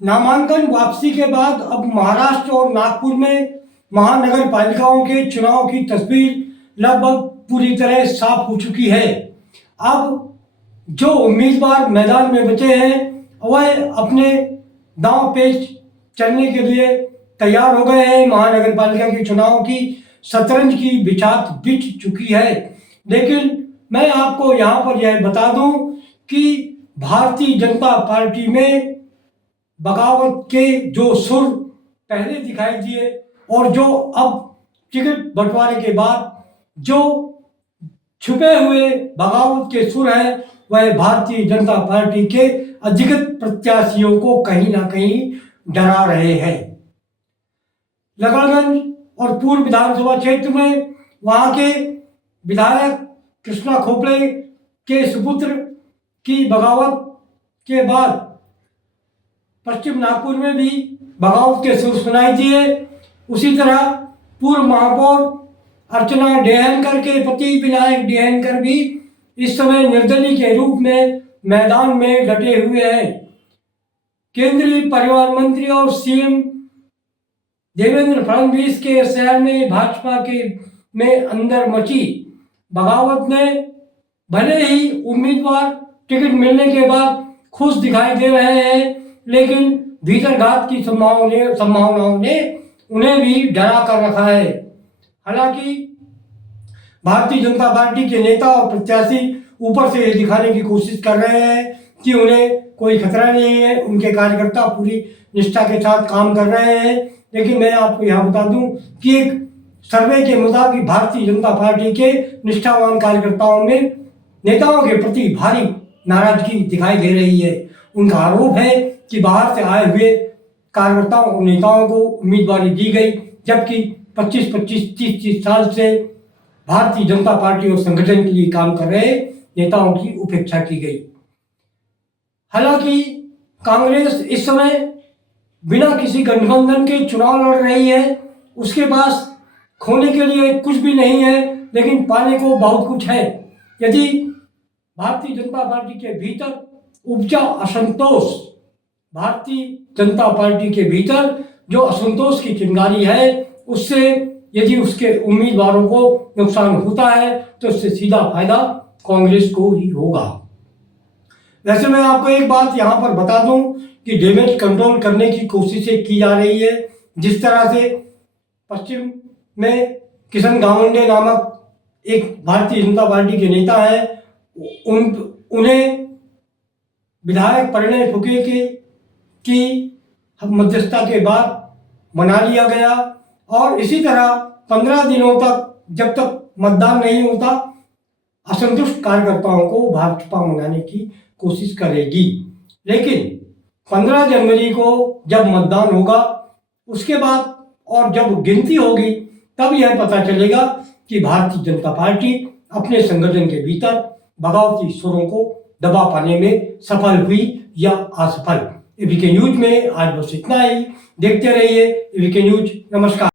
नामांकन वापसी के बाद अब महाराष्ट्र और नागपुर में महानगर पालिकाओं के चुनाव की तस्वीर लगभग पूरी तरह साफ हो चुकी है। अब जो उम्मीदवार मैदान में बचे हैं वह अपने दांव पेच चलने के लिए तैयार हो गए हैं। महानगर पालिका के चुनाव की शतरंज की बिछ चुकी है। लेकिन मैं आपको यहाँ पर यह बता दूं कि भारतीय जनता पार्टी में बगावत के जो सुर पहले दिखाई दिए और जो अब टिकट बंटवारे के बाद जो छुपे हुए बगावत के सुर हैं वह भारतीय जनता पार्टी के अधिकृत प्रत्याशियों को कहीं ना कहीं डरा रहे हैं। लगड़गंज और पूर्व विधानसभा क्षेत्र में वहां के विधायक कृष्णा खोपड़े के सुपुत्र की बगावत के बाद पश्चिम नागपुर में भी बगावत के सुर सुनाई दिए। उसी तरह पूर्व महापौर अर्चना डेहनकर के पति विनायक डेहनकर भी इस समय निर्दलीय के रूप में मैदान में डटे हुए हैं। केंद्रीय परिवहन मंत्री और सीएम देवेंद्र फडणवीस के शहर में भाजपा के में अंदर मची बगावत ने भले ही उम्मीदवार टिकट मिलने के बाद खुश दिखाई दे रहे हैं, लेकिन भीतरघात की संभावनाओं ने उन्हें भी डरा कर रखा है। हालांकि भारतीय जनता पार्टी के नेता और प्रत्याशी ऊपर से ये दिखाने की कोशिश कर रहे हैं कि उन्हें कोई खतरा नहीं है, उनके कार्यकर्ता पूरी निष्ठा के साथ काम कर रहे हैं। लेकिन मैं आपको यहाँ बता दूं कि एक सर्वे के मुताबिक भारतीय जनता पार्टी के निष्ठावान कार्यकर्ताओं में नेताओं के प्रति भारी नाराजगी दिखाई दे रही है। उनका आरोप है कि बाहर से आए हुए कार्यकर्ताओं और नेताओं को उम्मीदवारी दी गई, जबकि 25-25, 30-30 साल से भारतीय जनता पार्टी और संगठन के लिए काम कर रहे नेताओं की उपेक्षा की गई। हालांकि कांग्रेस इस समय बिना किसी गठबंधन के चुनाव लड़ रही है। उसके पास खोने के लिए कुछ भी नहीं है, लेकिन पाने को बहुत कुछ है। यदि भारतीय जनता पार्टी के भीतर उपजा असंतोष, भारतीय जनता पार्टी के भीतर जो असंतोष की चिंगारी है, उससे यदि उसके उम्मीदवारों को नुकसान होता है तो उससे सीधा फायदा कांग्रेस को ही होगा। वैसे मैं आपको एक बात यहाँ पर बता दूं कि डैमेज कंट्रोल करने की कोशिशें की जा रही है। जिस तरह से पश्चिम में किशन गावंडे नामक एक भारतीय जनता पार्टी के नेता हैं, उन्हें विधायक परिणय फुके की मध्यस्थता के बाद मना लिया गया और इसी तरह 15 दिनों तक जब तक मतदान नहीं होता असंतुष्ट कार्यकर्ताओं को भाजपा मनाने की कोशिश करेगी। लेकिन 15 जनवरी को जब मतदान होगा उसके बाद और जब गिनती होगी तब यह पता चलेगा कि भारतीय जनता पार्टी अपने संगठन के भीतर बगावती सुरों को दबा पाने में सफल हुई या असफल। एबीके न्यूज में आज बस इतना ही। देखते रहिए एबीके न्यूज। नमस्कार।